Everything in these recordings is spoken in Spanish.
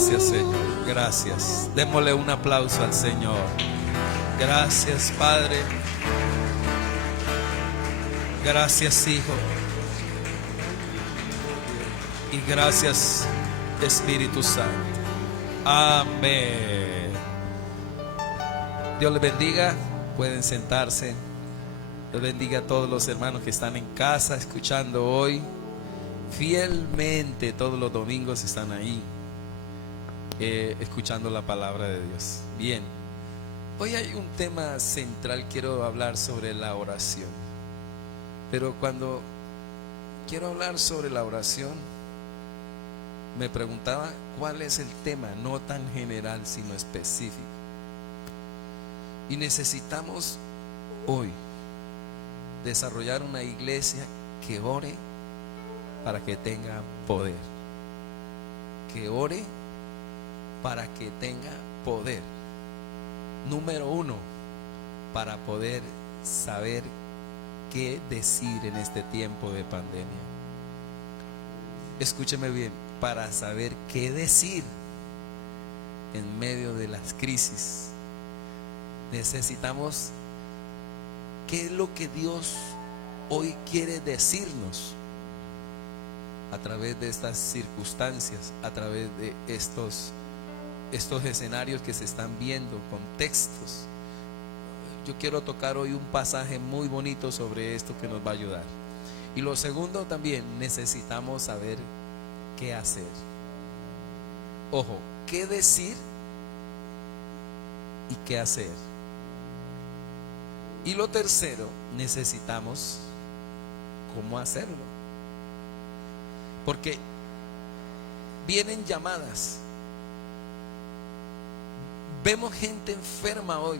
Gracias, Señor. Gracias. Démosle un aplauso al Señor. Gracias, Padre. Gracias, Hijo. Y gracias, Espíritu Santo. Amén. Dios les bendiga. Pueden sentarse. Dios bendiga a todos los hermanos que están en casa escuchando hoy. Fielmente todos los domingos están ahí escuchando la palabra de Dios. Bien, hoy hay un tema central. Quiero hablar sobre la oración. Pero cuando quiero hablar sobre la oración, me preguntaba cuál es el tema, no tan general sino específico. Y necesitamos hoy desarrollar una iglesia que ore para que tenga poder. Que ore para que tenga poder. Número uno, para poder saber qué decir en este tiempo de pandemia. Escúcheme bien, para saber qué decir en medio de las crisis. Necesitamos qué es lo que Dios hoy quiere decirnos a través de estas circunstancias, a través de estos escenarios que se están viendo, contextos. Yo quiero tocar hoy un pasaje muy bonito sobre esto que nos va a ayudar. Y lo segundo también, necesitamos saber qué hacer. Ojo, qué decir y qué hacer. Y lo tercero, necesitamos cómo hacerlo. Porque vienen llamadas. Vemos gente enferma hoy.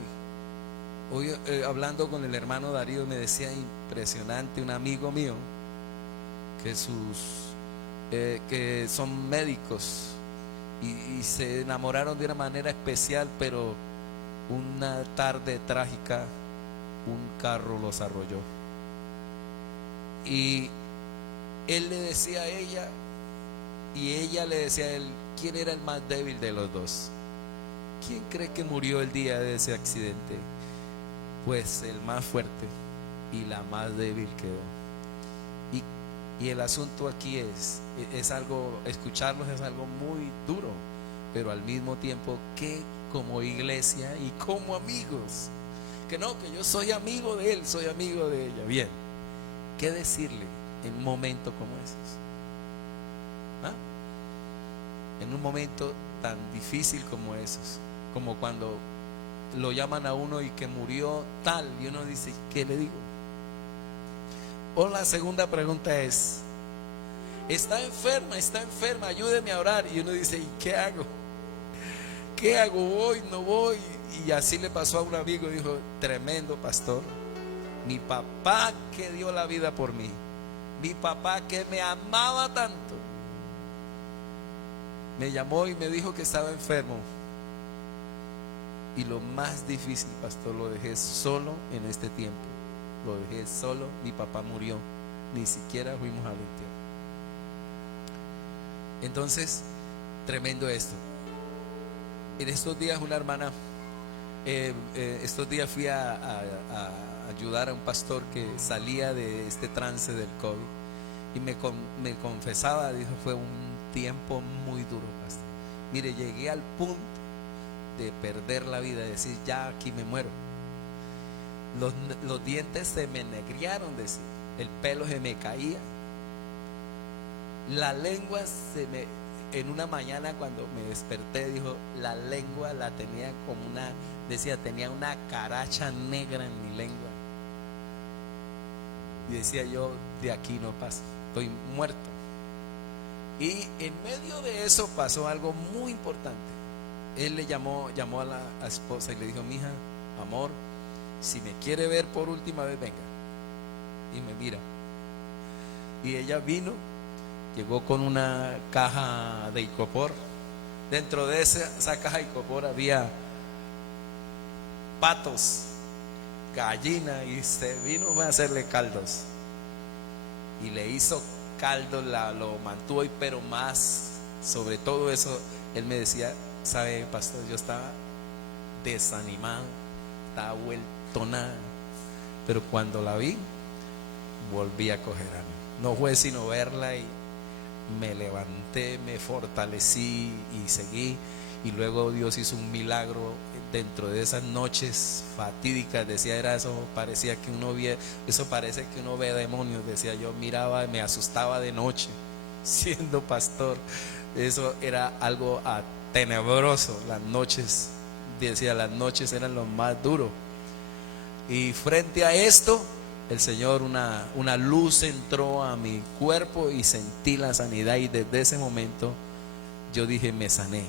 Hoy hablando con el hermano Darío me decía impresionante, un amigo mío que son médicos y se enamoraron de una manera especial, pero una tarde trágica un carro los arrolló. Y él le decía a ella y ella le decía a él quién era el más débil de los dos. ¿Quién cree que murió el día de ese accidente? Pues el más fuerte y la más débil quedó. Y el asunto aquí es algo, escucharlos es algo muy duro, pero al mismo tiempo que como iglesia y como amigos, que no, que yo soy amigo de él, soy amigo de ella. Bien, ¿qué decirle en un momento como esos? En un momento tan difícil como esos, como cuando lo llaman a uno y que murió tal, y uno dice, ¿qué le digo? O la segunda pregunta es, está enferma, ayúdeme a orar. Y uno dice, ¿y qué hago? ¿Qué hago? ¿Voy? ¿No voy? Y así le pasó a un amigo, dijo, tremendo pastor, mi papá que dio la vida por mí, mi papá que me amaba tanto, me llamó y me dijo que estaba enfermo. Y lo más difícil, pastor, lo dejé solo en este tiempo. Lo dejé solo, mi papá murió, ni siquiera fuimos al entierro. Entonces, tremendo esto. En estos días una hermana, estos días fui a ayudar a un pastor que salía de este trance del COVID. Y me confesaba, dijo, fue un tiempo muy duro, pastor. Mire, llegué al punto de perder la vida, de decir, ya aquí me muero. Los dientes se me negriaron, decir, el pelo se me caía, la lengua en una mañana cuando me desperté, dijo, la lengua la tenía como tenía una caracha negra en mi lengua. Y decía yo, de aquí no paso, estoy muerto. Y en medio de eso pasó algo muy importante. Él le llamó a la esposa y le dijo, mija, amor, si me quiere ver por última vez, venga. Y me mira. Y ella vino, llegó con una caja de icopor. Dentro de esa caja de icopor había patos, gallina, y se vino a hacerle caldos. Y le hizo caldo, lo mantuvo, pero más sobre todo eso él me decía: sabe, pastor, yo estaba desanimado, estaba vuelto nada, pero cuando la vi, volví a coger ánimo. No fue sino verla y me levanté, me fortalecí y seguí. Y luego Dios hizo un milagro dentro de esas noches fatídicas. Decía, era eso, parecía que uno ve, eso parece que uno ve demonios. Decía, yo miraba, me asustaba de noche siendo pastor. Eso era algo tenebroso. Las noches, decía, las noches eran lo más duro. Y frente a esto, el Señor, una luz entró a mi cuerpo y sentí la sanidad. Y desde ese momento yo dije, me sané.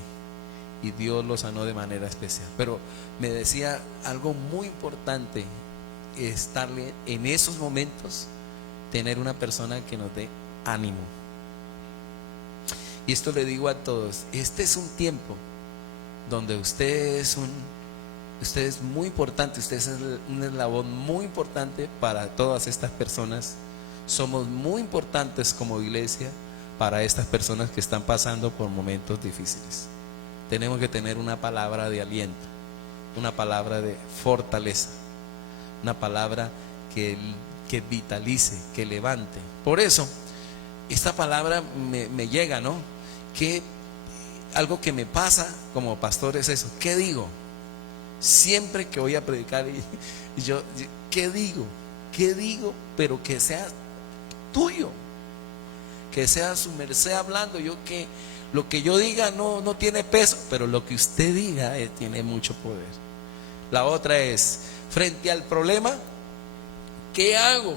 Y Dios lo sanó de manera especial. Pero me decía algo muy importante: estarle en esos momentos, tener una persona que nos dé ánimo. Y esto le digo a todos: este es un tiempo donde usted es muy importante, usted es un eslabón muy importante para todas estas personas. Somos muy importantes como iglesia para estas personas que están pasando por momentos difíciles. Tenemos que tener una palabra de aliento, una palabra de fortaleza, una palabra que vitalice, que levante. Por eso esta palabra me llega, ¿no? Que algo que me pasa como pastor es eso: ¿qué digo? Siempre que voy a predicar, y yo, ¿qué digo? ¿Qué digo? Pero que sea tuyo, que sea su merced hablando. Yo, que lo que yo diga no tiene peso, pero lo que usted diga tiene mucho poder. La otra es, frente al problema, ¿qué hago?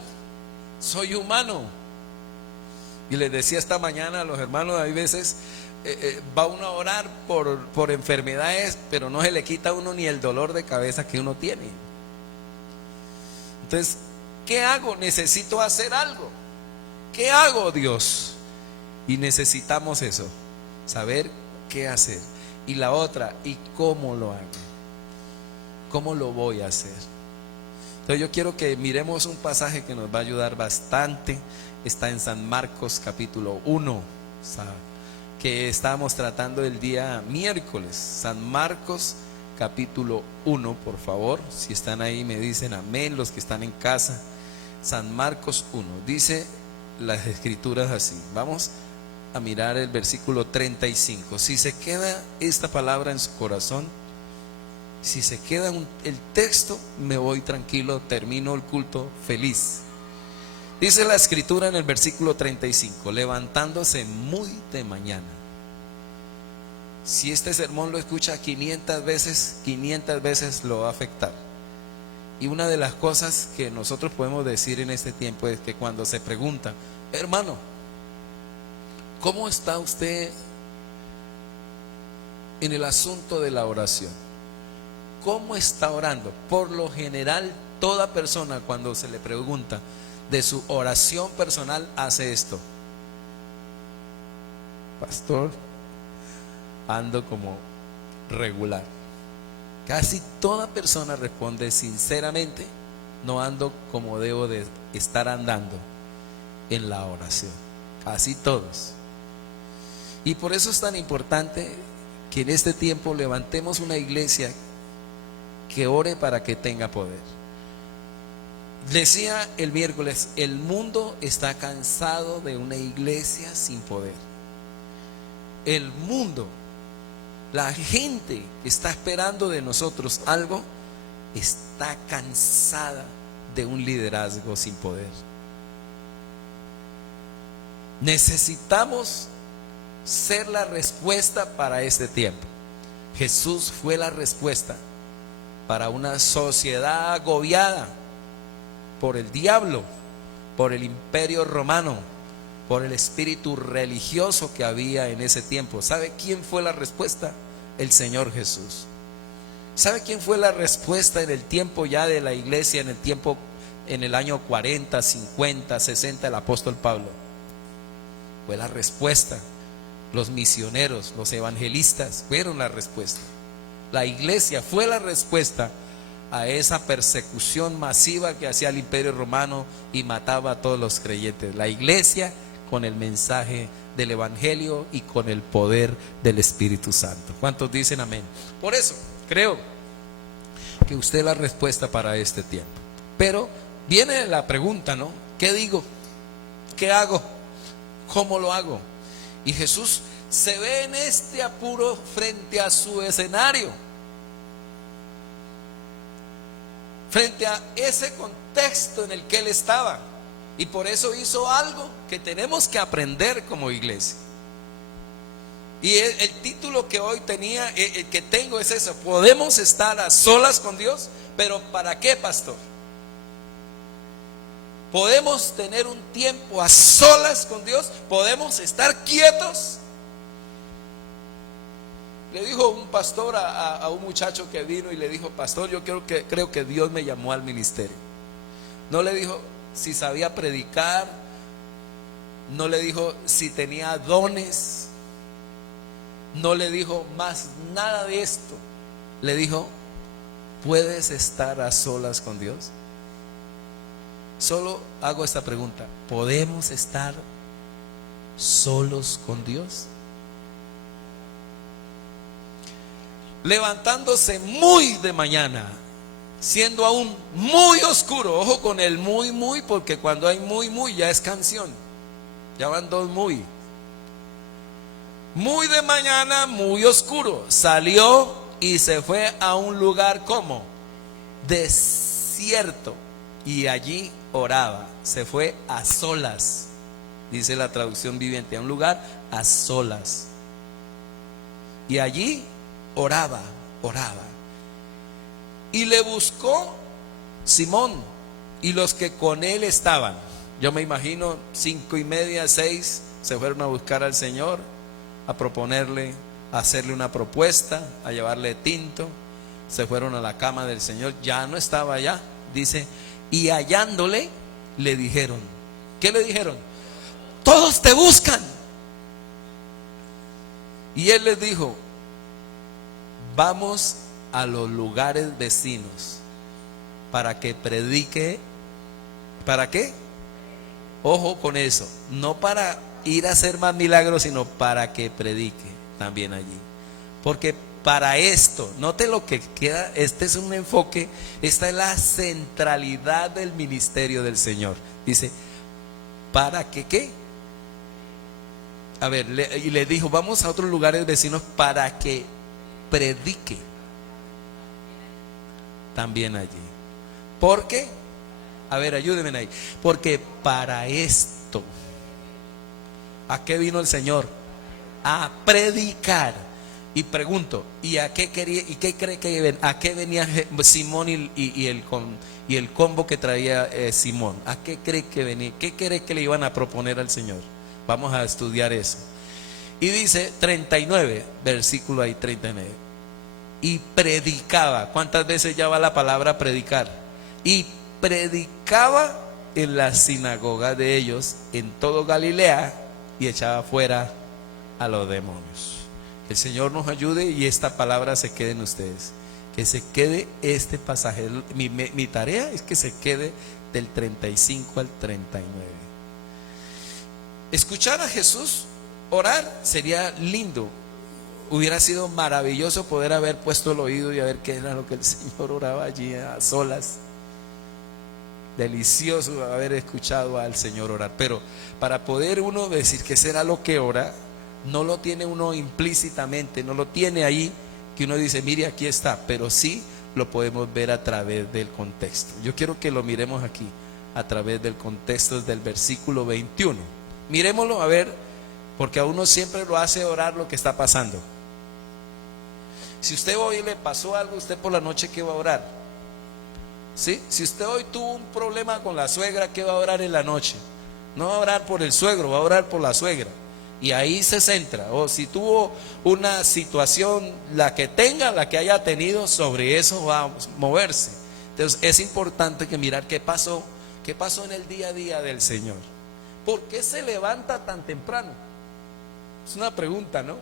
Soy humano. Y les decía esta mañana a los hermanos, hay veces va uno a orar por enfermedades, pero no se le quita a uno ni el dolor de cabeza que uno tiene. Entonces, ¿qué hago? Necesito hacer algo. ¿Qué hago, Dios? Y necesitamos eso, saber qué hacer. Y la otra, ¿y cómo lo hago? ¿Cómo lo voy a hacer? Entonces yo quiero que miremos un pasaje que nos va a ayudar bastante. Está en San Marcos capítulo 1, que estábamos tratando el día miércoles. San Marcos capítulo 1, por favor. Si están ahí me dicen amén los que están en casa. San Marcos 1, dice las escrituras así. Vamos a mirar el versículo 35. Si se queda esta palabra en su corazón, si se queda el texto, me voy tranquilo, termino el culto feliz. Dice la escritura en el versículo 35: levantándose muy de mañana. Si este sermón lo escucha 500 veces lo va a afectar. Y una de las cosas que nosotros podemos decir en este tiempo es que cuando se pregunta, hermano, ¿cómo está usted en el asunto de la oración? ¿Cómo está orando? Por lo general, toda persona, cuando se le pregunta de su oración personal, hace esto: pastor, ando como regular. Casi toda persona responde sinceramente: no ando como debo de estar andando en la oración. Casi todos. Y por eso es tan importante que en este tiempo levantemos una iglesia que ore para que tenga poder. Decía el miércoles, el mundo está cansado de una iglesia sin poder. El mundo, la gente que está esperando de nosotros algo, está cansada de un liderazgo sin poder. Necesitamos ser la respuesta para este tiempo. Jesús fue la respuesta para una sociedad agobiada por el diablo, por el imperio romano, por el espíritu religioso que había en ese tiempo. ¿Sabe quién fue la respuesta? El Señor Jesús. ¿Sabe quién fue la respuesta en el tiempo ya de la iglesia, en el año 40, 50, 60? El apóstol Pablo fue la respuesta. Los misioneros, los evangelistas fueron la respuesta. La iglesia fue la respuesta a esa persecución masiva que hacía el imperio romano y mataba a todos los creyentes. La iglesia con el mensaje del Evangelio y con el poder del Espíritu Santo. ¿Cuántos dicen amén? Por eso creo que usted es la respuesta para este tiempo. Pero viene la pregunta, ¿no? ¿Qué digo? ¿Qué hago? ¿Cómo lo hago? Y Jesús se ve en este apuro frente a su escenario, frente a ese contexto en el que él estaba. Y por eso hizo algo que tenemos que aprender como iglesia. Y el título que hoy que tengo es eso: podemos estar a solas con Dios. Pero ¿para qué, pastor? Podemos tener un tiempo a solas con Dios. Podemos estar quietos. Le dijo un pastor a un muchacho que vino y le dijo: pastor, yo creo que Dios me llamó al ministerio. No le dijo si sabía predicar, no le dijo si tenía dones, no le dijo más nada de esto. Le dijo: ¿puedes estar a solas con Dios? Solo hago esta pregunta: ¿podemos estar solos con Dios? Levantándose muy de mañana, siendo aún muy oscuro. Ojo con el muy, porque cuando hay muy ya es canción. Ya van dos muy. Muy de mañana, muy oscuro. Salió y se fue a un lugar como desierto, y allí oraba. Se fue a solas, dice la traducción viviente, a un lugar a solas. Y allí oraba. Y le buscó Simón y los que con él estaban. Yo me imagino 5:30, 6, se fueron a buscar al Señor, a proponerle, a hacerle una propuesta, a llevarle tinto. Se fueron a la cama del Señor. Ya no estaba allá, dice, y hallándole le dijeron. ¿Qué le dijeron? Todos te buscan. Y él les dijo: vamos a los lugares vecinos para que predique. ¿Para qué? Ojo con eso, no para ir a hacer más milagros, sino para que predique también allí. Porque para esto, note lo que queda, este es un enfoque, esta es la centralidad del ministerio del Señor. Dice: ¿para que qué? A ver, y le dijo: vamos a otros lugares vecinos para que predique también allí. ¿Por qué? A ver, ayúdenme ahí. Porque para esto, ¿a qué vino el Señor? A predicar. Y pregunto, ¿y a qué quería, y qué cree que a qué venía Simón y el combo que traía Simón? ¿A qué cree que venía? ¿Qué cree que le iban a proponer al Señor? Vamos a estudiar eso. Y dice 39, versículo ahí 39. Y predicaba. ¿Cuántas veces ya va la palabra predicar? Y predicaba en la sinagoga de ellos en todo Galilea, y echaba fuera a los demonios. Que el Señor nos ayude y esta palabra se quede en ustedes. Que se quede este pasaje. Mi tarea es que se quede del 35 al 39. Escuchar a Jesús orar sería lindo. Hubiera sido maravilloso poder haber puesto el oído y a ver qué era lo que el Señor oraba allí a solas. Delicioso haber escuchado al Señor orar. Pero para poder uno decir que será lo que ora, no lo tiene uno implícitamente, no lo tiene ahí que uno dice: mire, aquí está. Pero sí lo podemos ver a través del contexto. Yo quiero que lo miremos aquí a través del contexto del versículo 21. Miremoslo, a ver, porque a uno siempre lo hace orar lo que está pasando. Si usted hoy le pasó algo, usted por la noche, ¿qué va a orar? ¿Sí? Si usted hoy tuvo un problema con la suegra, ¿qué va a orar en la noche? No va a orar por el suegro, va a orar por la suegra. Y ahí se centra. O si tuvo una situación, la que tenga, la que haya tenido, sobre eso va a moverse. Entonces es importante que mirar qué pasó en el día a día del Señor. ¿Por qué se levanta tan temprano? Es una pregunta, ¿no?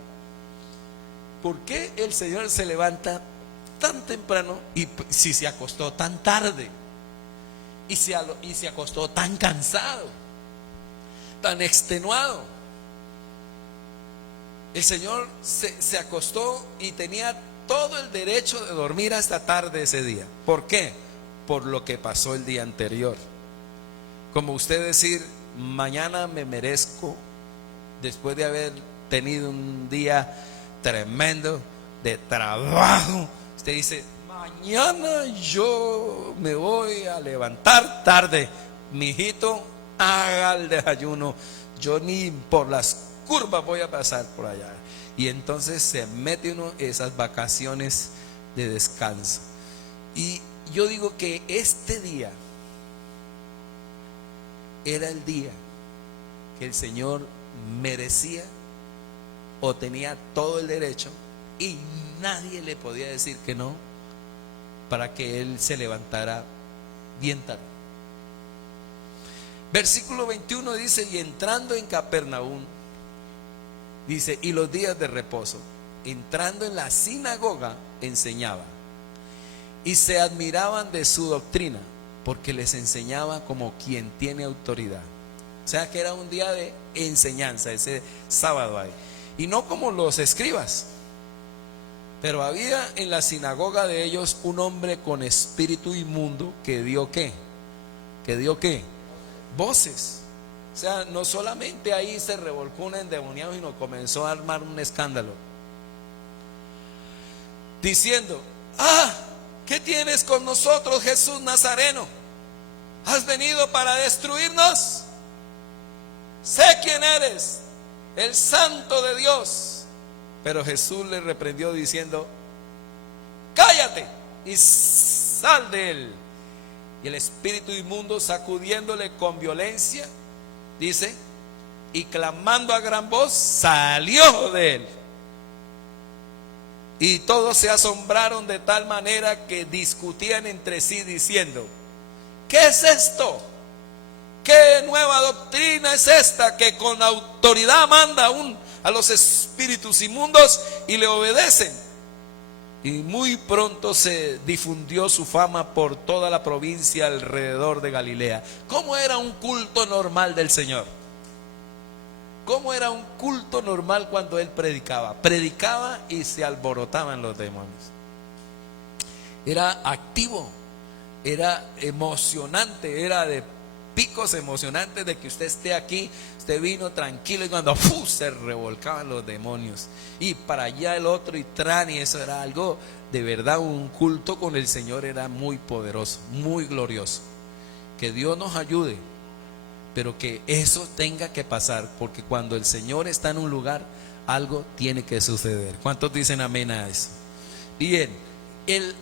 ¿Por qué el Señor se levanta tan temprano y si se acostó tan tarde? Y se acostó tan cansado, tan extenuado. El Señor se acostó y tenía todo el derecho de dormir hasta tarde ese día. ¿Por qué? Por lo que pasó el día anterior. Como usted decir, mañana me merezco, después de haber tenido un día tremendo de trabajo, usted dice, mañana yo me voy a levantar tarde. Mijito, haga el desayuno, yo ni por las curvas voy a pasar por allá. Y entonces se mete uno esas vacaciones de descanso. Y yo digo que este día era el día que el Señor merecía o tenía todo el derecho, y nadie le podía decir que no, para que Él se levantara bien tarde. Versículo 21 dice: y entrando en Capernaum, dice, y los días de reposo, entrando en la sinagoga, enseñaba, y se admiraban de su doctrina, porque les enseñaba como quien tiene autoridad. O sea que era un día de enseñanza, ese sábado ahí. Y no como los escribas. Pero había en la sinagoga de ellos un hombre con espíritu inmundo que dio ¿qué? ¿Que dio qué? Voces. O sea, no solamente ahí se revolcó un endemoniado, sino comenzó a armar un escándalo, diciendo: ¿qué tienes con nosotros, Jesús Nazareno? ¿Has venido para destruirnos? Sé quién eres, el Santo de Dios. Pero Jesús le reprendió diciendo: cállate y sal de él. Y el espíritu inmundo, sacudiéndole con violencia, dice, y clamando a gran voz, salió de él. Y todos se asombraron de tal manera que discutían entre sí diciendo: ¿qué es esto? ¿Qué nueva doctrina es esta que con autoridad manda a los espíritus inmundos y le obedecen? Y muy pronto se difundió su fama por toda la provincia alrededor de Galilea. ¿Cómo era un culto normal del Señor? ¿Cómo era un culto normal cuando Él predicaba? Predicaba y se alborotaban los demonios. Era activo, era emocionante, era de picos emocionantes de que usted esté aquí. Usted vino tranquilo y cuando se revolcaban los demonios y para allá el otro y tran, y eso era algo de verdad. Un culto con el Señor era muy poderoso, muy glorioso. Que Dios nos ayude, pero que eso tenga que pasar, porque cuando el Señor está en un lugar, algo tiene que suceder. ¿Cuántos dicen amén a eso? Bien, el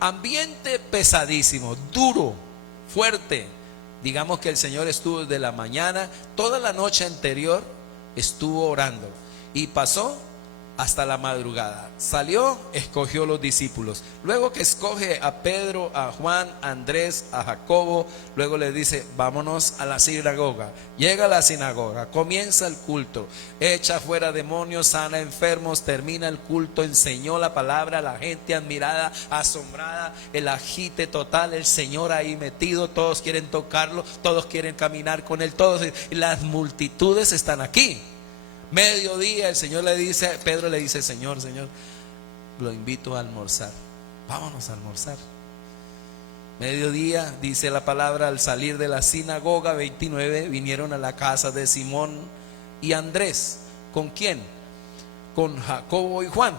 ambiente pesadísimo, duro, fuerte. Digamos que el Señor estuvo desde la mañana, toda la noche anterior estuvo orando y pasó hasta la madrugada. Salió, escogió los discípulos. Luego que escoge a Pedro, a Juan, a Andrés, a Jacobo, luego le dice: vámonos a la sinagoga. Llega a la sinagoga, comienza el culto, echa fuera demonios, sana enfermos, termina el culto, enseñó la palabra, la gente admirada, asombrada, el agite total, el Señor ahí metido, todos quieren tocarlo, todos quieren caminar con él, todos, y las multitudes están aquí. Mediodía, el Señor le dice, Pedro le dice: Señor, lo invito a almorzar, vámonos a almorzar. Mediodía, dice la palabra, al salir de la sinagoga, 29, vinieron a la casa de Simón y Andrés. ¿Con quién? Con Jacobo y Juan.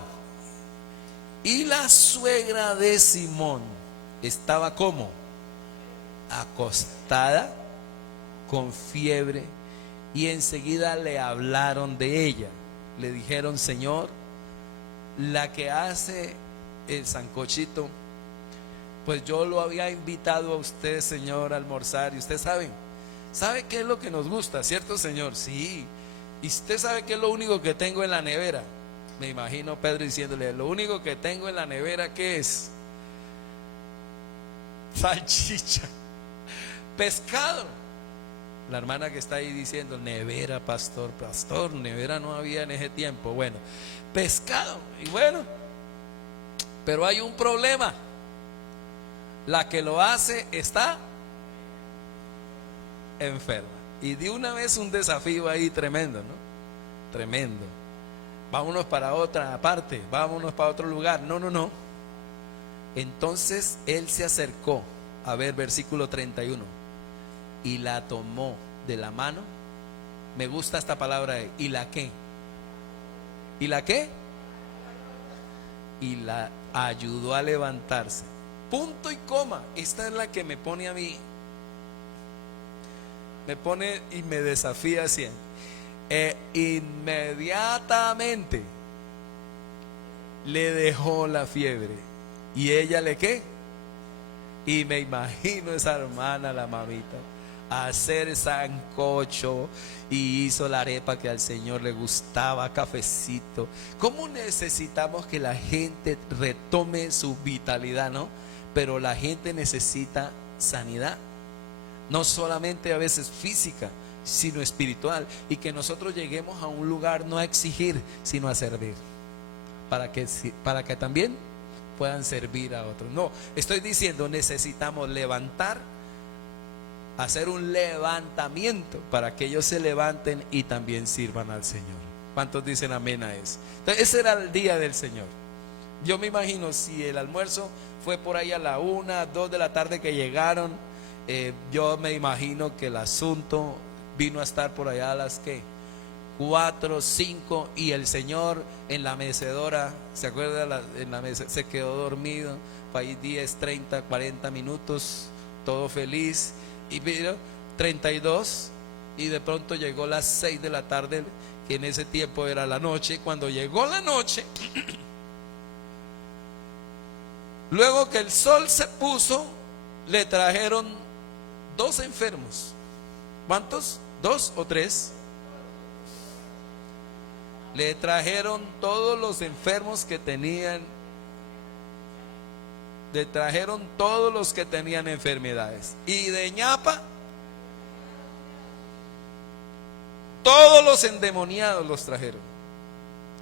Y la suegra de Simón estaba como acostada con fiebre. Y enseguida le hablaron de ella. Le dijeron: Señor, la que hace el sancochito, pues yo lo había invitado a usted, Señor, a almorzar. Y usted ¿sabe qué es lo que nos gusta, cierto, Señor? Sí. Y usted sabe qué es lo único que tengo en la nevera. Me imagino Pedro diciéndole: lo único que tengo en la nevera, ¿qué es? Salchicha, pescado. La hermana que está ahí diciendo: nevera, pastor, nevera no había en ese tiempo. Bueno, pescado. Y bueno, pero hay un problema. La que lo hace está enferma. Y de una vez un desafío ahí tremendo, ¿no? Tremendo. vámonos para otra parte, vámonos para otro lugar. No, no, no. Entonces él se acercó, a ver, versículo 31, y la tomó de la mano. Me gusta esta palabra de, ¿y la qué? ¿Y la qué? Y la ayudó a levantarse. Punto y coma. Esta es la que me pone a mí, me pone y me desafía siempre. Inmediatamente le dejó la fiebre. ¿Y ella le qué? Y me imagino esa hermana, la mamita, hacer sancocho, y hizo la arepa que al Señor le gustaba, cafecito. ¿Cómo necesitamos que la gente retome su vitalidad, no? Pero la gente necesita sanidad, no solamente a veces física, sino espiritual, y que nosotros lleguemos a un lugar no a exigir, sino a servir, para que también puedan servir a otros. No, estoy diciendo, necesitamos levantar, hacer un levantamiento para que ellos se levanten y también sirvan al Señor. ¿Cuántos dicen amén a eso? Entonces, ese era el día del Señor. Yo me imagino, si el almuerzo fue por ahí a la 1, 2 de la tarde que llegaron, yo me imagino que el asunto vino a estar por allá a las que 4, 5, y el Señor en la mecedora, ¿se acuerda? En la mesa se quedó dormido, para ahí 10, 30, 40 minutos, todo feliz. Y vino 32, y de pronto llegó las 6 de la tarde, que en ese tiempo era la noche. Cuando llegó la noche, luego que el sol se puso, le trajeron 2 enfermos. ¿Cuántos? 2 o 3. Le trajeron todos los enfermos que tenían. Le trajeron todos los que tenían enfermedades. Y de ñapa, todos los endemoniados los trajeron.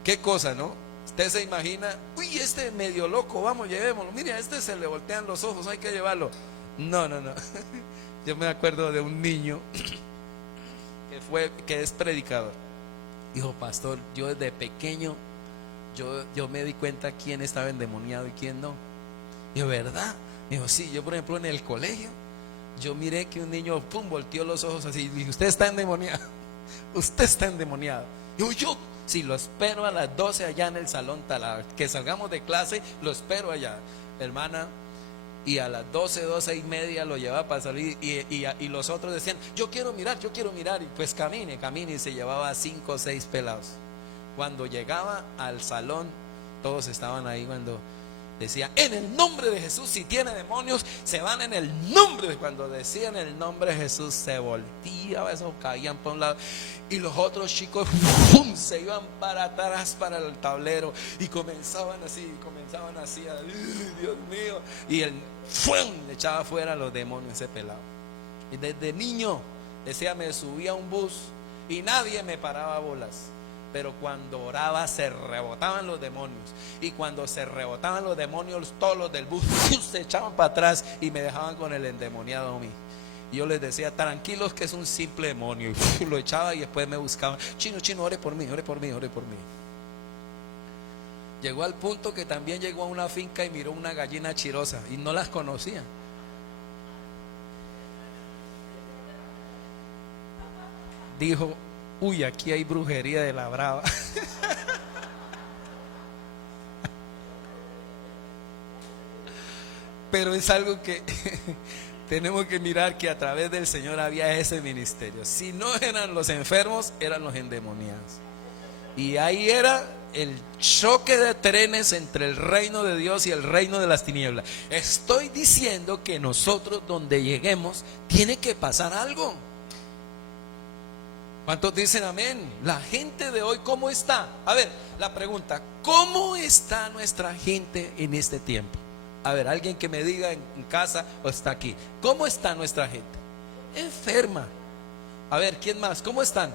Qué cosa, ¿no? Usted se imagina, uy, este medio loco, vamos, llevémoslo. Mire, a este se le voltean los ojos, hay que llevarlo. No, no, no. Yo me acuerdo de un niño que es predicador. Dijo, pastor, yo desde pequeño, yo me di cuenta quién estaba endemoniado y quién no. Dijo, ¿verdad? Dijo, sí, yo por ejemplo en el colegio, yo miré que un niño, pum, volteó los ojos así, y dije, usted está endemoniado, usted está endemoniado. Dijo, yo, sí, lo espero a las 12 allá en el salón, que salgamos de clase, lo espero allá, hermana. Y a las 12, 12:30 lo llevaba para salir, y los otros decían, yo quiero mirar, y pues camine, y se llevaba 5 o 6 pelados. Cuando llegaba al salón, todos estaban ahí. Cuando decía, en el nombre de Jesús, si tiene demonios, se van en el nombre de... Cuando decían el nombre de Jesús, se volteaba, eso caían por un lado, y los otros chicos ¡pum!, se iban para atrás, para el tablero, y comenzaban así, Dios mío, y el ¡fum!, le echaba fuera a los demonios ese pelado. Y desde niño, decía, me subía a un bus y nadie me paraba bolas. Pero cuando oraba se rebotaban los demonios. Y cuando se rebotaban los demonios, todos los del bus se echaban para atrás y me dejaban con el endemoniado a mí. Y yo les decía, tranquilos, que es un simple demonio. Y lo echaba y después me buscaban, chino, ore por mí. Llegó al punto que también llegó a una finca y miró una gallina chirosa y no las conocía. Dijo, uy, aquí hay brujería de la brava. Pero es algo que tenemos que mirar, que a través del Señor había ese ministerio. Si no eran los enfermos, eran los endemoniados. Y ahí era el choque de trenes entre el reino de Dios y el reino de las tinieblas. Estoy diciendo que nosotros, donde lleguemos, tiene que pasar algo. ¿Cuántos dicen amén? La gente de hoy, ¿cómo está? A ver, la pregunta, ¿cómo está nuestra gente en este tiempo? A ver, alguien que me diga en casa o está aquí, ¿cómo está nuestra gente? Enferma. A ver, ¿quién más? ¿Cómo están?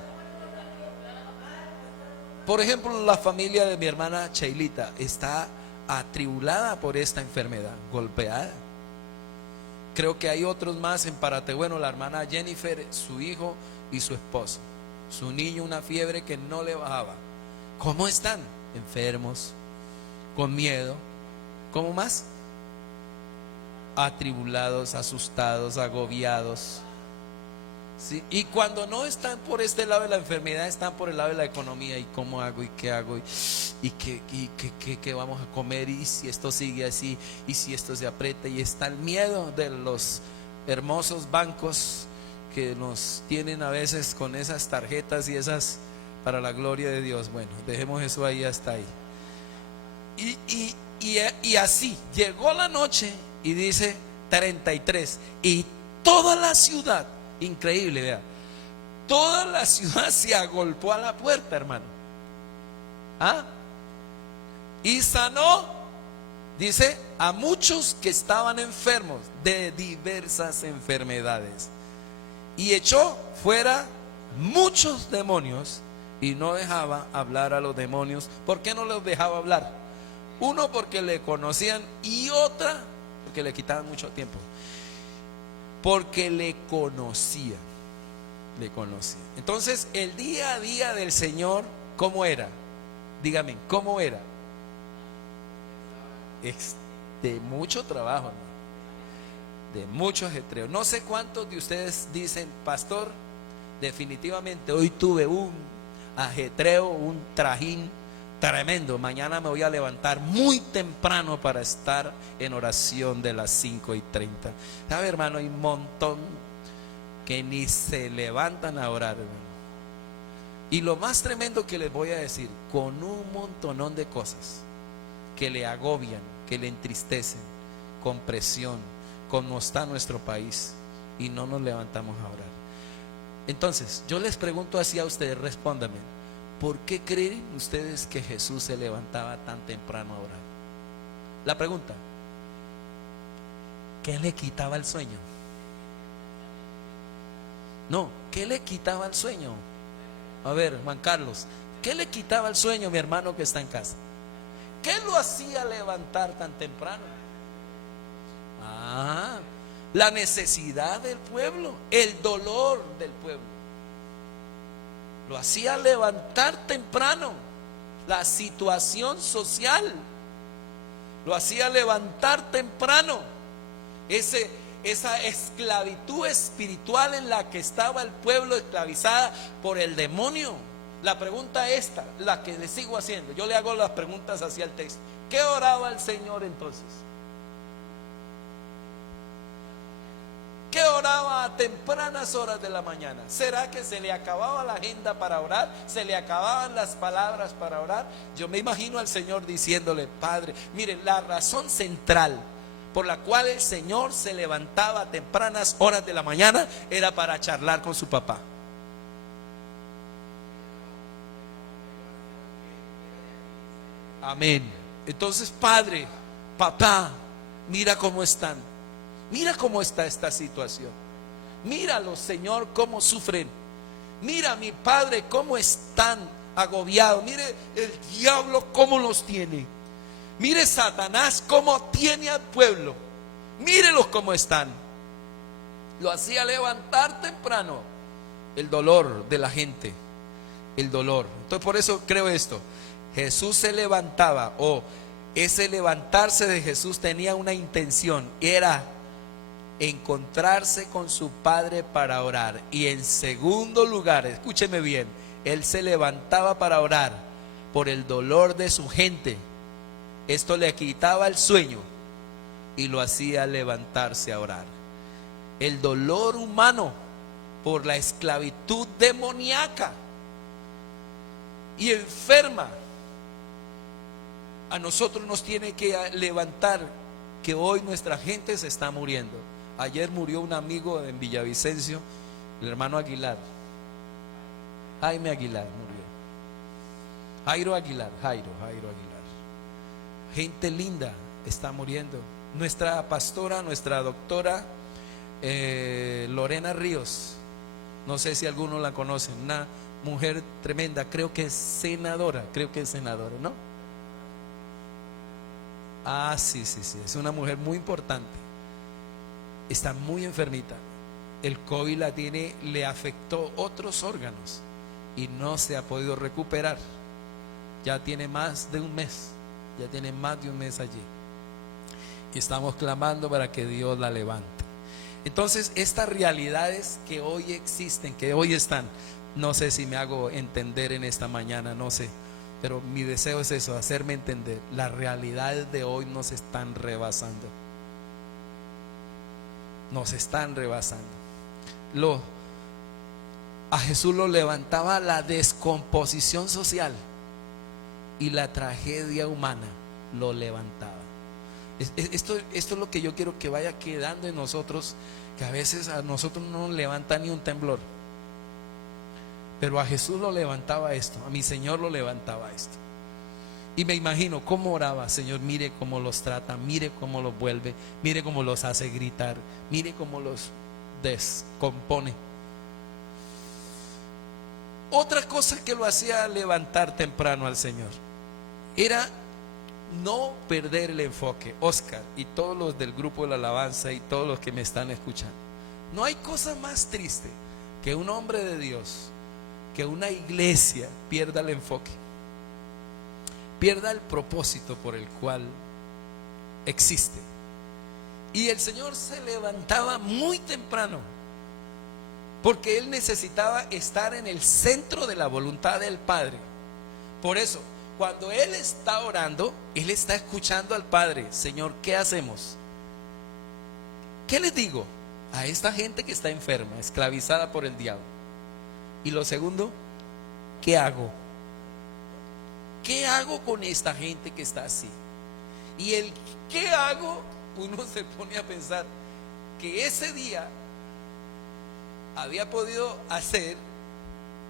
Por ejemplo, la familia de mi hermana Cheilita está atribulada por esta enfermedad, golpeada. Creo que hay otros más en Parate. Bueno, la hermana Jennifer, su hijo y su esposo. Su niño, una fiebre que no le bajaba. ¿Cómo están? Enfermos, con miedo. ¿Cómo más? Atribulados, asustados, agobiados. ¿Sí? Y cuando no están por este lado de la enfermedad, están por el lado de la economía. ¿Y cómo hago? ¿Y qué hago? ¿Qué vamos a comer? ¿Y si esto sigue así? ¿Y si esto se aprieta? Y está el miedo de los hermosos bancos que nos tienen a veces con esas tarjetas y esas, para la gloria de Dios. Bueno, dejemos eso ahí, hasta ahí. Y así llegó la noche y dice 33, y toda la ciudad, increíble, vea, toda la ciudad se agolpó a la puerta, hermano. ¿Ah? Y sanó, dice, a muchos que estaban enfermos de diversas enfermedades, y echó fuera muchos demonios, y no dejaba hablar a los demonios. ¿Por qué no los dejaba hablar? Uno, porque le conocían, y otra, porque le quitaban mucho tiempo. Porque le conocían. Le conocían. Entonces, el día a día del Señor, ¿cómo era? Dígame, ¿cómo era? Es de mucho trabajo, ¿no? De mucho ajetreo. No sé cuántos de ustedes dicen, pastor, definitivamente hoy tuve un ajetreo, un trajín tremendo. Mañana me voy a levantar muy temprano para estar en oración de las 5:30. ¿Sabe, hermano? Hay un montón que ni se levantan a orar, hermano. Y lo más tremendo que les voy a decir, con un montonón de cosas que le agobian, que le entristecen, con presión, como está nuestro país, y no nos levantamos a orar. Entonces, yo les pregunto así a ustedes, respóndame. ¿Por qué creen ustedes que Jesús se levantaba tan temprano a orar? La pregunta, ¿qué le quitaba el sueño? No, ¿qué le quitaba el sueño? A ver, Juan Carlos, ¿qué le quitaba el sueño, mi hermano que está en casa? ¿Qué lo hacía levantar tan temprano? La necesidad del pueblo, el dolor del pueblo. Lo hacía levantar temprano. La situación social lo hacía levantar temprano. Esa esclavitud espiritual en la que estaba el pueblo, esclavizada por el demonio. La pregunta esta, la que le sigo haciendo, yo le hago las preguntas hacia el texto. ¿Qué oraba el Señor entonces? ¿Qué oraba a tempranas horas de la mañana? ¿Será que se le acababa la agenda para orar? ¿Se le acababan las palabras para orar? Yo me imagino al Señor diciéndole, Padre, miren, la razón central por la cual el Señor se levantaba a tempranas horas de la mañana era para charlar con su papá. Amén. Entonces, Padre, papá, mira cómo están. Mira cómo está esta situación. Míralo, Señor, cómo sufren. Mira, mi Padre, cómo están agobiados. Mire el diablo cómo los tiene. Mire Satanás cómo tiene al pueblo. Mírelos cómo están. Lo hacía levantar temprano. El dolor de la gente. El dolor. Entonces por eso creo esto. Jesús se levantaba, o ese levantarse de Jesús tenía una intención. Era encontrarse con su Padre para orar. Y en segundo lugar, escúcheme bien, Él se levantaba para orar por el dolor de su gente. Esto le quitaba el sueño y lo hacía levantarse a orar. El dolor humano por la esclavitud demoníaca y enferma, a nosotros nos tiene que levantar, que hoy nuestra gente se está muriendo. Ayer murió un amigo en Villavicencio, el hermano Aguilar, Jaime Aguilar murió. Jairo Aguilar. Gente linda está muriendo. Nuestra pastora, nuestra doctora Lorena Ríos, no sé si algunos la conocen, una mujer tremenda, creo que es senadora, ¿no? Sí, es una mujer muy importante. Está muy enfermita. El COVID le afectó otros órganos y no se ha podido recuperar. ya tiene más de un mes, ya tiene más de un mes allí. Y estamos clamando para que Dios la levante. Entonces, estas realidades que hoy existen, que hoy están, no sé si me hago entender en esta mañana, no sé, pero mi deseo es eso, hacerme entender. Las realidades de hoy nos están rebasando. Nos están rebasando. A Jesús lo levantaba la descomposición social y la tragedia humana lo levantaba. Esto es lo que yo quiero que vaya quedando en nosotros, que a veces a nosotros no nos levanta ni un temblor, pero a Jesús lo levantaba esto, a mi Señor lo levantaba esto. Y me imagino cómo oraba: Señor, mire cómo los trata, mire cómo los vuelve, mire cómo los hace gritar, mire cómo los descompone. Otra cosa que lo hacía levantar temprano al Señor era no perder el enfoque. Oscar y todos los del grupo de la alabanza y todos los que me están escuchando, no hay cosa más triste que un hombre de Dios, que una iglesia pierda el enfoque, pierda el propósito por el cual existe. Y el Señor se levantaba muy temprano, porque Él necesitaba estar en el centro de la voluntad del Padre. Por eso, cuando Él está orando, Él está escuchando al Padre. Señor, ¿qué hacemos? ¿Qué les digo a esta gente que está enferma, esclavizada por el diablo? Y lo segundo, ¿qué hago? ¿Qué hago con esta gente que está así? Y el ¿qué hago? Uno se pone a pensar que ese día había podido hacer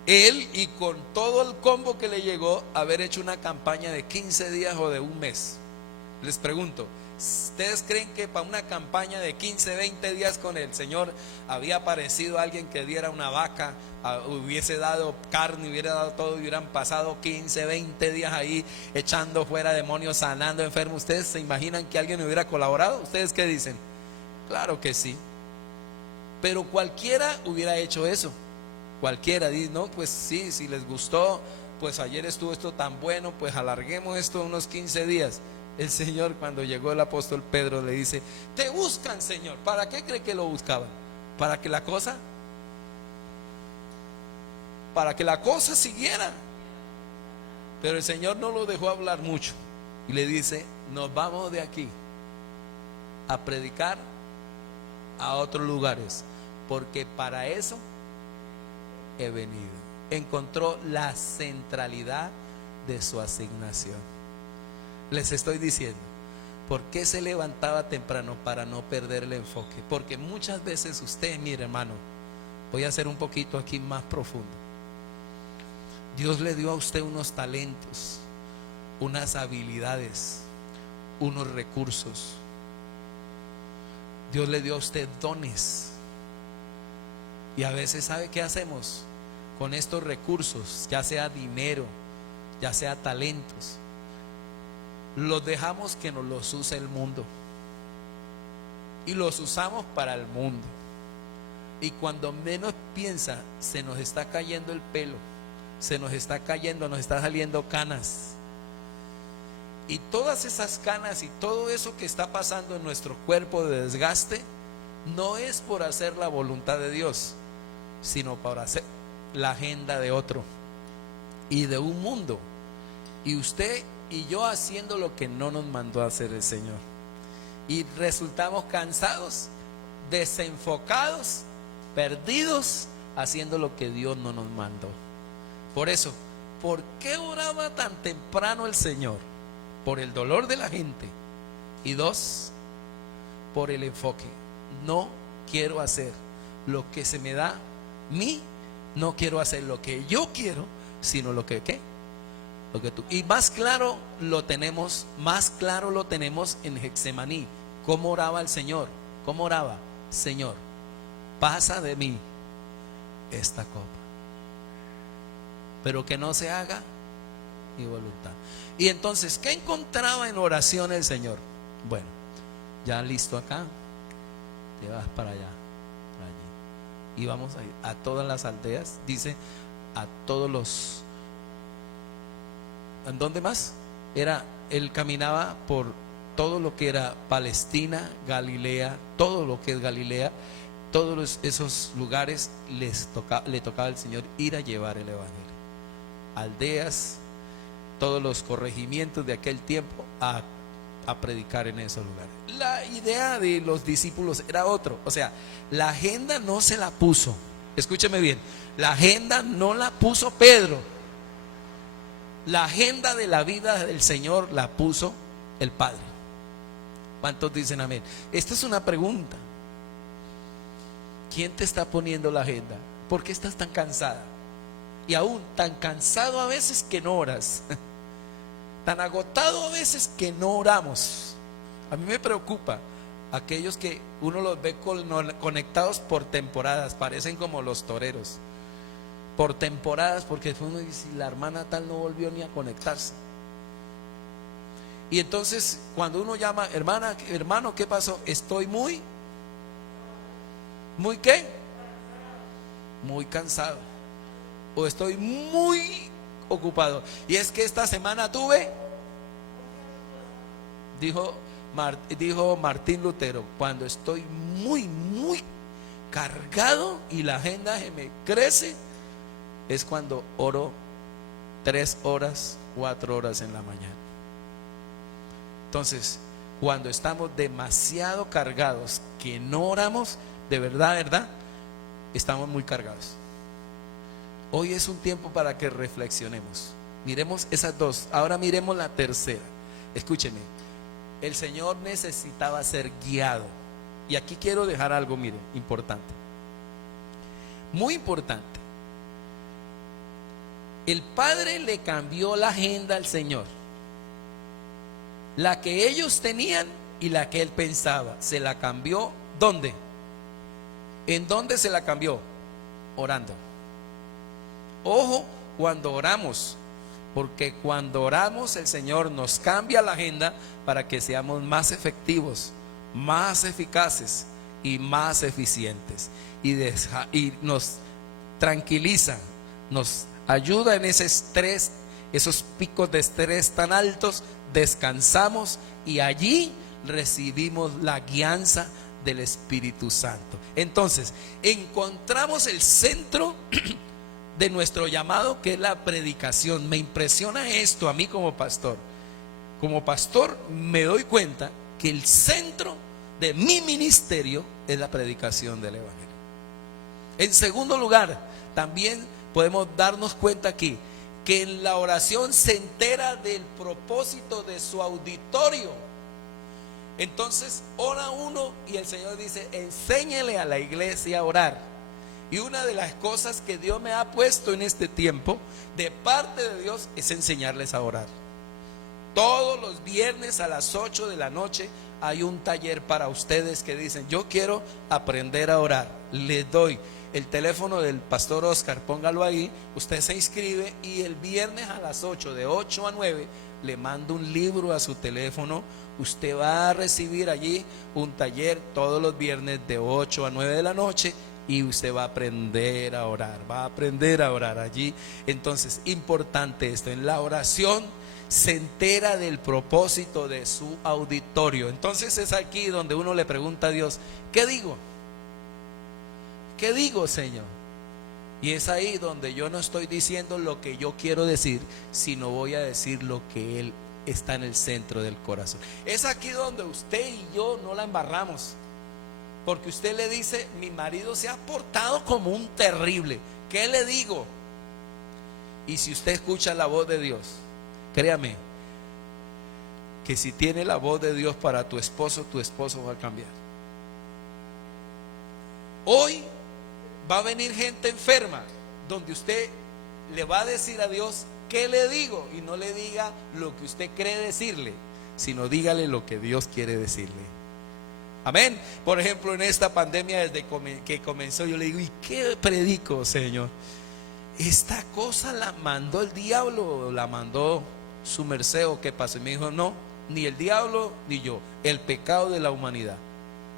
él, y con todo el combo que le llegó, haber hecho una campaña de 15 días o de un mes. Les pregunto, ¿ustedes creen que para una campaña de 15, 20 días con el Señor había aparecido alguien que diera una vaca, hubiese dado carne, hubiera dado todo, y hubieran pasado 15, 20 días ahí echando fuera demonios, sanando enfermos? ¿Ustedes se imaginan que alguien hubiera colaborado? ¿Ustedes qué dicen? Claro que sí. Pero cualquiera hubiera hecho eso. Cualquiera dice: no, pues sí, si les gustó, pues ayer estuvo esto tan bueno, pues alarguemos esto unos 15 días. El Señor, cuando llegó el apóstol Pedro, le dice: te buscan, Señor. ¿Para qué cree que lo buscaban? Para que la cosa siguiera. Pero el Señor no lo dejó hablar mucho y le dice: nos vamos de aquí a predicar a otros lugares, porque para eso he venido. Encontró la centralidad de su asignación. Les estoy diciendo, ¿por qué se levantaba temprano? Para no perder el enfoque. Porque muchas veces usted, mire hermano, voy a hacer un poquito aquí más profundo. Dios le dio a usted unos talentos, unas habilidades, unos recursos. Dios le dio a usted dones. Y a veces, ¿sabe qué hacemos con estos recursos? Ya sea dinero, ya sea talentos, los dejamos que nos los use el mundo, y los usamos para el mundo. Y cuando menos piensa, se nos está cayendo el pelo, se nos está cayendo, nos está saliendo canas. Y todas esas canas y todo eso que está pasando en nuestro cuerpo de desgaste, no es por hacer la voluntad de Dios, sino para hacer la agenda de otro y de un mundo. Y usted y yo haciendo lo que no nos mandó a hacer el Señor. Y resultamos cansados, desenfocados, perdidos, haciendo lo que Dios no nos mandó. Por eso, ¿por qué oraba tan temprano el Señor? Por el dolor de la gente. Y dos, por el enfoque. No quiero hacer lo que se me da mí, no quiero hacer lo que yo quiero, sino lo que ¿qué? Lo que tú. Y más claro lo tenemos en Getsemaní. ¿Cómo oraba el Señor? ¿Cómo oraba? Señor, pasa de mí esta copa, pero que no se haga mi voluntad. Y entonces, ¿qué encontraba en oración el Señor? Bueno, ya listo acá, te vas para allá, para allí. Y vamos a ir a todas las aldeas, dice, a todos los ¿en dónde más? Él caminaba por todo lo que era Palestina, Galilea, todo lo que es Galilea, todos esos lugares le tocaba al Señor ir a llevar el evangelio. Aldeas, todos los corregimientos de aquel tiempo a predicar en esos lugares. La idea de los discípulos era otro, o sea, la agenda no se la puso, escúcheme bien, la agenda no la puso Pedro, la agenda de la vida del Señor la puso el Padre. ¿Cuántos dicen amén? Esta es una pregunta. ¿Quién te está poniendo la agenda? ¿Por qué estás tan cansada? Y aún tan cansado a veces que no oras, tan agotado a veces que no oramos. A mí me preocupa aquellos que uno los ve conectados por temporadas, parecen como los toreros, por temporadas, porque uno dice, la hermana tal no volvió ni a conectarse. Y entonces cuando uno llama, hermana, hermano, ¿qué pasó? Estoy muy ¿qué? Muy cansado, o estoy muy ocupado. Y es que esta semana dijo Martín Lutero, cuando estoy muy cargado y la agenda se me crece, es cuando oro 3 horas, 4 horas en la mañana. Entonces, cuando estamos demasiado cargados que no oramos, de verdad, estamos muy cargados. Hoy es un tiempo para que reflexionemos. Miremos esas dos. Ahora miremos la tercera. Escúcheme. El Señor necesitaba ser guiado. Y aquí quiero dejar algo, mire, importante. Muy importante. El Padre le cambió la agenda al Señor. La que ellos tenían y la que Él pensaba. Se la cambió. ¿Dónde? ¿En dónde se la cambió? Orando. Ojo cuando oramos, porque cuando oramos el Señor nos cambia la agenda para que seamos más efectivos, más eficaces y más eficientes. Y nos tranquiliza, nos ayuda en ese estrés, esos picos de estrés tan altos, descansamos y allí recibimos la guianza del Espíritu Santo. Entonces, encontramos el centro de nuestro llamado, que es la predicación. Me impresiona esto a mí como pastor. Como pastor me doy cuenta que el centro de mi ministerio es la predicación del evangelio. En segundo lugar, también podemos darnos cuenta aquí que en la oración se entera del propósito de su auditorio. Entonces ora uno y el Señor dice, enséñele a la iglesia a orar. Y una de las cosas que Dios me ha puesto en este tiempo de parte de Dios es enseñarles a orar. Todos los viernes a las 8 de la noche hay un taller para ustedes que dicen, yo quiero aprender a orar. Les doy el teléfono del pastor Oscar, póngalo ahí, usted se inscribe y el viernes a las 8, de 8 a 9, le mando un libro a su teléfono. Usted va a recibir allí un taller todos los viernes de 8 a 9 de la noche y usted va a aprender a orar, allí. Entonces, importante esto, en la oración se entera del propósito de su auditorio. Entonces es aquí donde uno le pregunta a Dios, ¿qué digo? ¿Qué digo, Señor? Y es ahí donde yo no estoy diciendo lo que yo quiero decir, sino voy a decir lo que Él está en el centro del corazón. Es aquí donde usted y yo no la embarramos, porque usted le dice, mi marido se ha portado como un terrible, ¿qué le digo? Y si usted escucha la voz de Dios, créame que si tiene la voz de Dios para tu esposo va a cambiar. Hoy va a venir gente enferma, donde usted le va a decir a Dios, ¿qué le digo? Y no le diga lo que usted cree decirle, sino dígale lo que Dios quiere decirle. Amén. Por ejemplo, en esta pandemia, desde que comenzó, yo le digo, ¿y qué predico, Señor? Esta cosa la mandó el diablo, la mandó su merced, ¿o qué pasó? Y me dijo, no, ni el diablo ni yo, el pecado de la humanidad,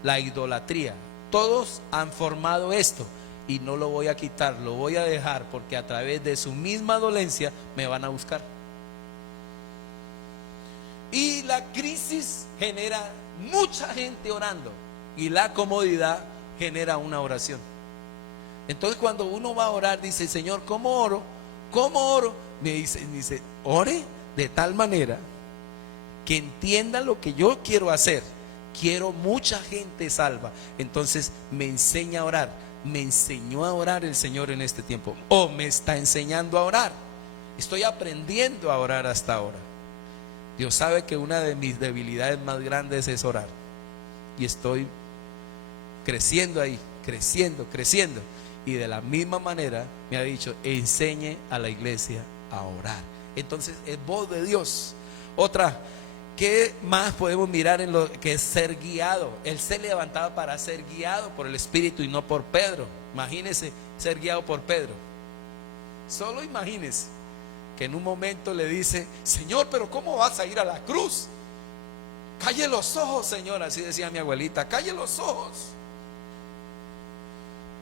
la idolatría, todos han formado esto. Y no lo voy a quitar, lo voy a dejar, porque a través de su misma dolencia me van a buscar. Y la crisis genera mucha gente orando y la comodidad genera una oración. Entonces cuando uno va a orar dice: Señor, ¿cómo oro? ¿Cómo oro? Me dice, ore de tal manera que entienda lo que yo quiero hacer. Quiero mucha gente salva. Entonces me enseña a orar. Me enseñó a orar el Señor en este tiempo, o me está enseñando a orar. Estoy aprendiendo a orar hasta ahora. Dios sabe que una de mis debilidades más grandes es orar, y estoy creciendo ahí, creciendo. Y de la misma manera me ha dicho: enseñe a la iglesia a orar. Entonces es voz de Dios. Otra, ¿qué más podemos mirar en lo que es ser guiado? Él se levantaba para ser guiado por el Espíritu y no por Pedro. Imagínese ser guiado por Pedro. Solo imagínese que en un momento le dice: Señor, pero ¿cómo vas a ir a la cruz? Calle los ojos, Señor. Así decía mi abuelita: calle los ojos.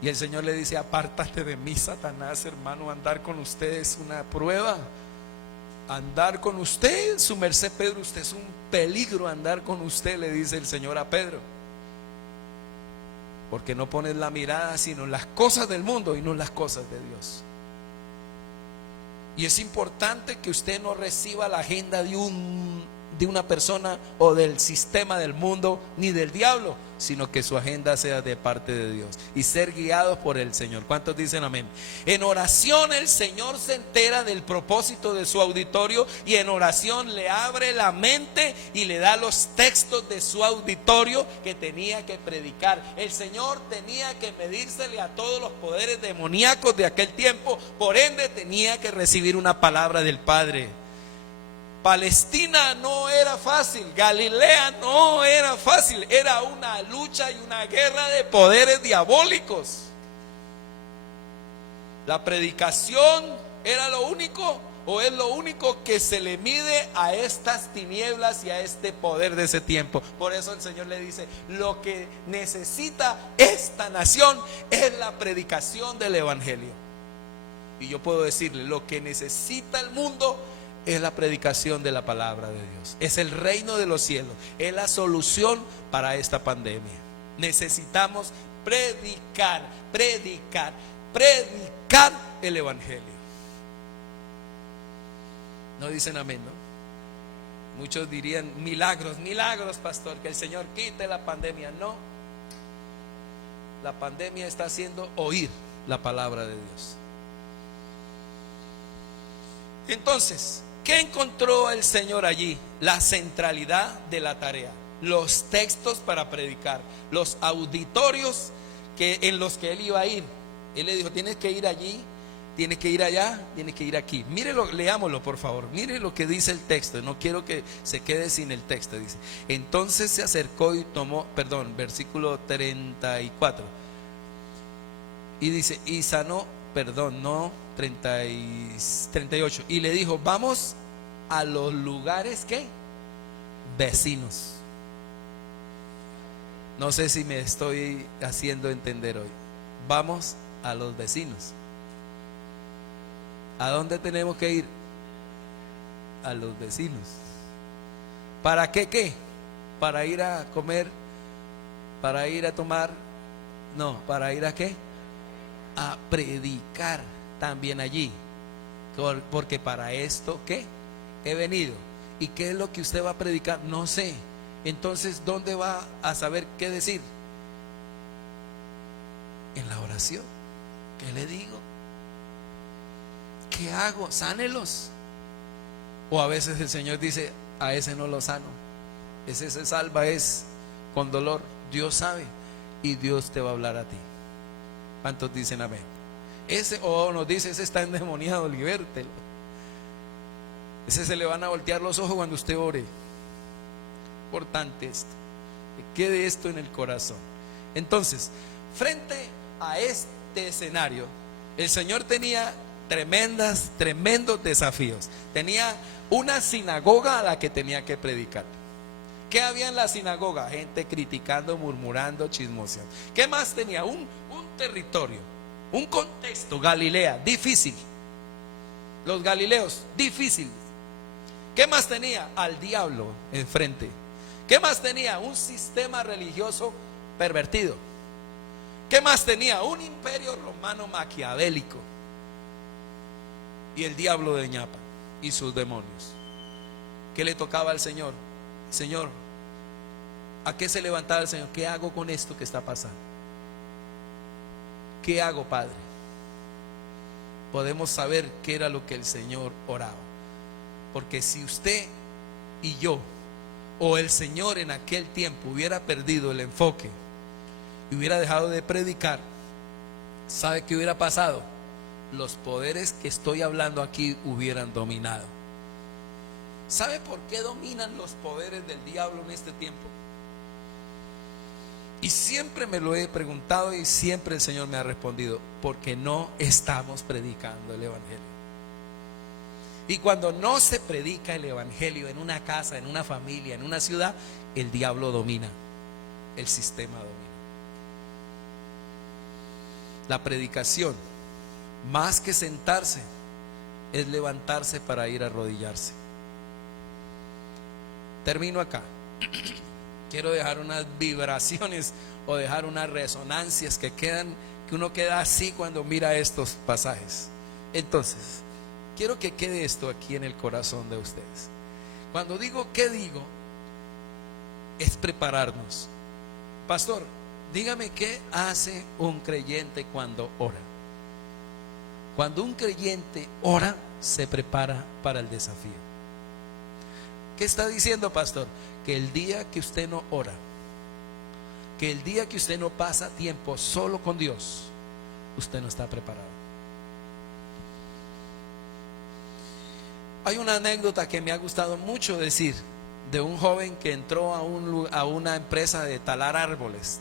Y el Señor le dice: apártate de mí, Satanás, hermano. Andar con usted es una prueba. Andar con usted, su merced Pedro, usted es un peligro andar con usted, le dice el Señor a Pedro. Porque no pones la mirada sino en las cosas del mundo y no en las cosas de Dios. Y es importante que usted no reciba la agenda de una persona o del sistema del mundo ni del diablo, sino que su agenda sea de parte de Dios y ser guiados por el Señor. ¿Cuántos dicen amén? En oración el Señor se entera del propósito de su auditorio, y en oración le abre la mente y le da los textos de su auditorio que tenía que predicar. El Señor tenía que medírsele a todos los poderes demoníacos de aquel tiempo, por ende tenía que recibir una palabra del Padre. Palestina no era fácil, Galilea no era fácil, era una lucha y una guerra de poderes diabólicos. La predicación era lo único, o es lo único que se le mide a estas tinieblas y a este poder de ese tiempo. Por eso el Señor le dice: lo que necesita esta nación es la predicación del evangelio. Y yo puedo decirle: lo que necesita el mundo es la predicación de la palabra de Dios. Es el reino de los cielos. Es la solución para esta pandemia. Necesitamos predicar el evangelio. ¿No dicen amén, no? Muchos dirían: milagros, pastor, que el Señor quite la pandemia. No. La pandemia está haciendo oír la palabra de Dios. Entonces, ¿qué encontró el Señor allí? La centralidad de la tarea, los textos para predicar, los auditorios en los que él iba a ir. Él le dijo: tienes que ir allí, tienes que ir allá, tienes que ir aquí. Mírelo, leámoslo por favor. Mire lo que dice el texto. No quiero que se quede sin el texto. Dice: entonces se acercó y tomó, versículo 34. Y dice: y sanó, 38. Y le dijo: vamos a los lugares que vecinos. No sé si me estoy haciendo entender hoy. Vamos a los vecinos. ¿A dónde tenemos que ir? A los vecinos. ¿Para qué? ¿Para ir a comer? ¿Para ir a tomar? No, ¿para ir a qué? A predicar también allí. Porque para esto, ¿qué? He venido. ¿Y qué es lo que usted va a predicar? No sé. Entonces, ¿dónde va a saber qué decir? En la oración. ¿Qué le digo? ¿Qué hago? Sánelos. O a veces el Señor dice: a ese no lo sano, ese se salva es con dolor. Dios sabe, y Dios te va a hablar a ti. ¿Cuántos dicen amén? Ese, nos dice: ese está endemoniado, libértelo. Ese se le van a voltear los ojos cuando usted ore. Importante esto, que quede esto en el corazón. Entonces, frente a este escenario, el Señor tenía tremendos desafíos. Tenía una sinagoga a la que tenía que predicar. ¿Qué había en la sinagoga? Gente criticando, murmurando, chismoseando. ¿Qué más tenía? Un territorio, un contexto. Galilea, difícil. Los galileos, difícil. ¿Qué más tenía? Al diablo enfrente. ¿Qué más tenía? Un sistema religioso pervertido. ¿Qué más tenía? Un imperio romano maquiavélico. Y el diablo de ñapa y sus demonios. ¿Qué le tocaba al Señor? Señor, ¿a qué se levantaba el Señor? ¿Qué hago con esto que está pasando? ¿Qué hago, Padre? Podemos saber qué era lo que el Señor oraba. Porque si usted y yo, o el Señor en aquel tiempo, hubiera perdido el enfoque y hubiera dejado de predicar, ¿sabe qué hubiera pasado? Los poderes que estoy hablando aquí hubieran dominado. ¿Sabe por qué dominan los poderes del diablo en este tiempo? Y siempre me lo he preguntado y siempre el Señor me ha respondido: porque no estamos predicando el Evangelio. Y cuando no se predica el Evangelio en una casa, en una familia, en una ciudad, el diablo domina, el sistema domina. La predicación, más que sentarse, es levantarse para ir a arrodillarse. Termino acá. Quiero dejar unas vibraciones o dejar unas resonancias que quedan, que uno queda así cuando mira estos pasajes. Entonces, quiero que quede esto aquí en el corazón de ustedes. Cuando digo ¿qué digo? Es prepararnos. Pastor, dígame qué hace un creyente cuando ora. Cuando un creyente ora, se prepara para el desafío. ¿Qué está diciendo, pastor? Que el día que usted no ora, que el día que usted no pasa tiempo solo con Dios, usted no está preparado. Hay una anécdota que me ha gustado mucho decir, de un joven que entró a una empresa de talar árboles.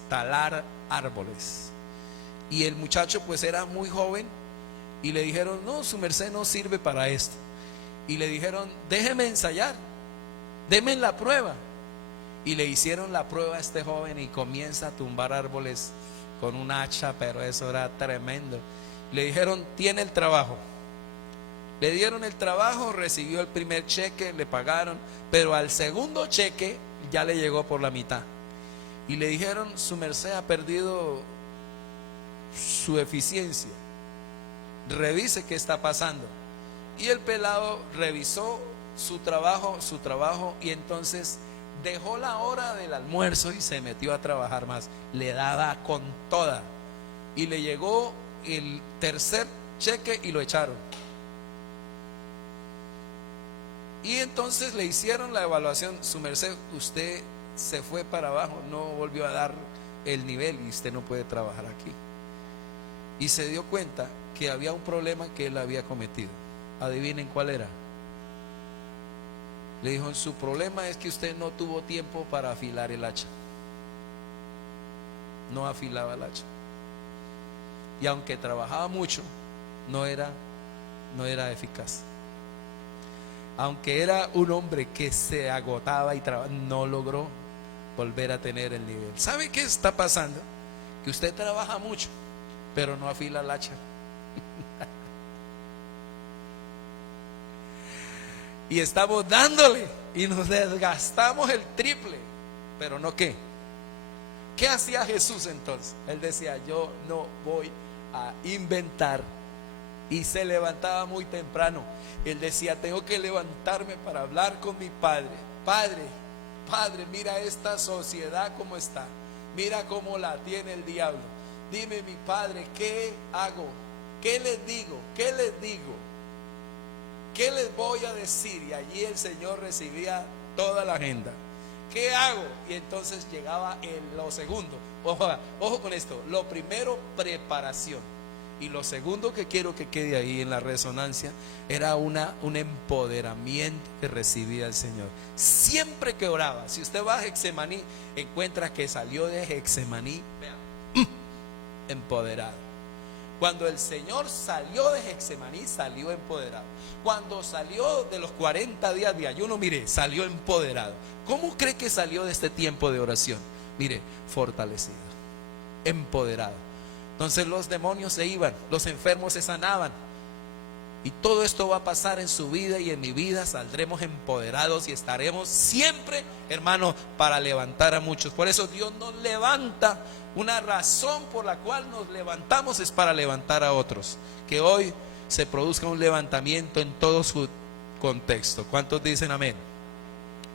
Y el muchacho pues era muy joven y le dijeron: no, su merced no sirve para esto. Y le dijeron: déjeme ensayar, deme la prueba. Y le hicieron la prueba a este joven y comienza a tumbar árboles con un hacha, pero eso era tremendo. Le dijeron: tiene el trabajo. Le dieron el trabajo, recibió el primer cheque, le pagaron, pero al segundo cheque ya le llegó por la mitad. Y le dijeron: su merced ha perdido su eficiencia, revise qué está pasando. Y el pelado revisó su trabajo, y entonces dejó la hora del almuerzo y se metió a trabajar más. Le daba con toda. Y le llegó el tercer cheque y lo echaron. Y entonces le hicieron la evaluación: su merced, usted se fue para abajo, no volvió a dar el nivel y usted no puede trabajar aquí. Y se dio cuenta que había un problema que él había cometido. Adivinen cuál era. Le dijo: su problema es que usted no tuvo tiempo para afilar el hacha. No afilaba el hacha. Y aunque trabajaba mucho, no era eficaz. Aunque era un hombre que se agotaba y no logró volver a tener el nivel. ¿Sabe qué está pasando? Que usted trabaja mucho, pero no afila el hacha. Y estamos dándole y nos desgastamos el triple, pero no ¿qué? ¿Qué hacía Jesús entonces? Él decía: yo no voy a inventar. Y se levantaba muy temprano. Él decía: tengo que levantarme para hablar con mi Padre. Padre, mira esta sociedad cómo está. Mira cómo la tiene el diablo. Dime, mi Padre, ¿qué hago? ¿Qué les digo? ¿Qué les digo? ¿Qué les voy a decir? Y allí el Señor recibía toda la agenda. ¿Qué hago? Y entonces llegaba lo segundo. Ojo con esto. Lo primero, preparación. Y lo segundo que quiero que quede ahí en la resonancia era un empoderamiento que recibía el Señor. Siempre que oraba, si usted va a Getsemaní, encuentra que salió de Getsemaní empoderado. Cuando el Señor salió de Getsemaní, salió empoderado. Cuando salió de los 40 días de ayuno, mire, salió empoderado. ¿Cómo cree que salió de este tiempo de oración? Mire, fortalecido, empoderado. Entonces los demonios se iban, los enfermos se sanaban. Y todo esto va a pasar en su vida y en mi vida. Saldremos empoderados y estaremos siempre, hermanos, para levantar a muchos. Por eso Dios nos levanta. Una razón por la cual nos levantamos es para levantar a otros. Que hoy se produzca un levantamiento en todo su contexto. ¿Cuántos dicen amén?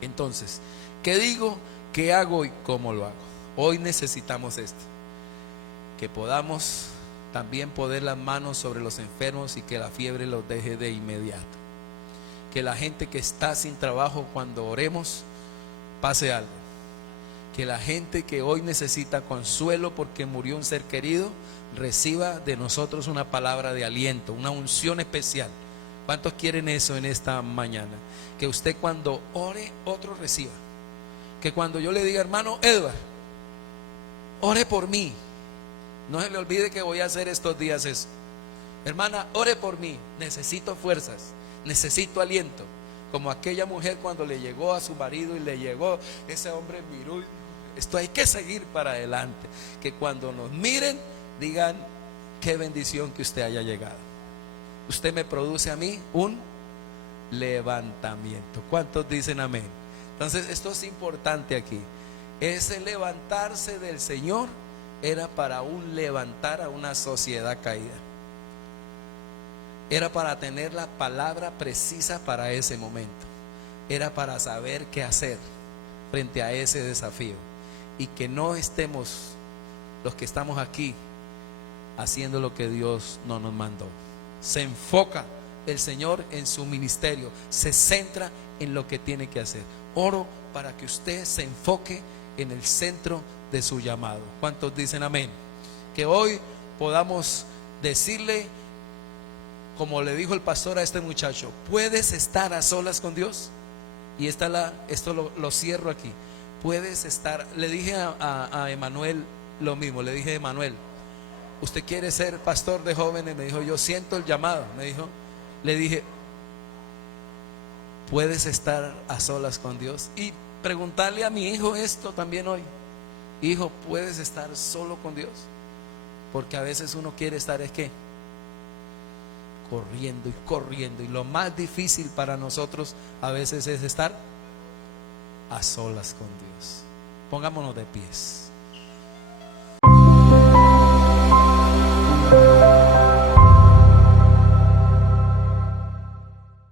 Entonces, ¿qué digo? ¿Qué hago y cómo lo hago? Hoy necesitamos esto. Que podamos también poner las manos sobre los enfermos y que la fiebre los deje de inmediato. Que la gente que está sin trabajo, cuando oremos, pase algo. Que la gente que hoy necesita consuelo porque murió un ser querido, reciba de nosotros una palabra de aliento, una unción especial. ¿Cuántos quieren eso en esta mañana? Que usted cuando ore, otro reciba. Que cuando yo le diga, hermano Edward, ore por mí, no se le olvide que voy a hacer estos días eso. Hermana, ore por mí, necesito fuerzas, necesito aliento. Como aquella mujer cuando le llegó a su marido y le llegó, ese hombre miró y dijo, esto hay que seguir para adelante. Que cuando nos miren digan, qué bendición que usted haya llegado. Usted me produce a mí un levantamiento. ¿Cuántos dicen amén? Entonces esto es importante aquí. Ese levantarse del Señor era para un levantar a una sociedad caída. Era para tener la palabra precisa para ese momento. Era para saber qué hacer frente a ese desafío. Y que no estemos los que estamos aquí haciendo lo que Dios no nos mandó. Se enfoca el Señor en su ministerio, se centra en lo que tiene que hacer. Oro para que usted se enfoque en el centro de su llamado. ¿Cuántos dicen amén? Que hoy podamos decirle, como le dijo el pastor a este muchacho, ¿puedes estar a solas con Dios? Y esto lo cierro aquí. Puedes estar, le dije a Emanuel lo mismo, le dije, Emanuel, ¿usted quiere ser pastor de jóvenes? Me dijo, yo siento el llamado. Me dijo, le dije, ¿puedes estar a solas con Dios? Y preguntarle a mi hijo esto también hoy. Hijo, ¿puedes estar solo con Dios? Porque a veces uno quiere estar, es que corriendo y corriendo. Y lo más difícil para nosotros a veces es estar a solas con Dios. Pongámonos de pies.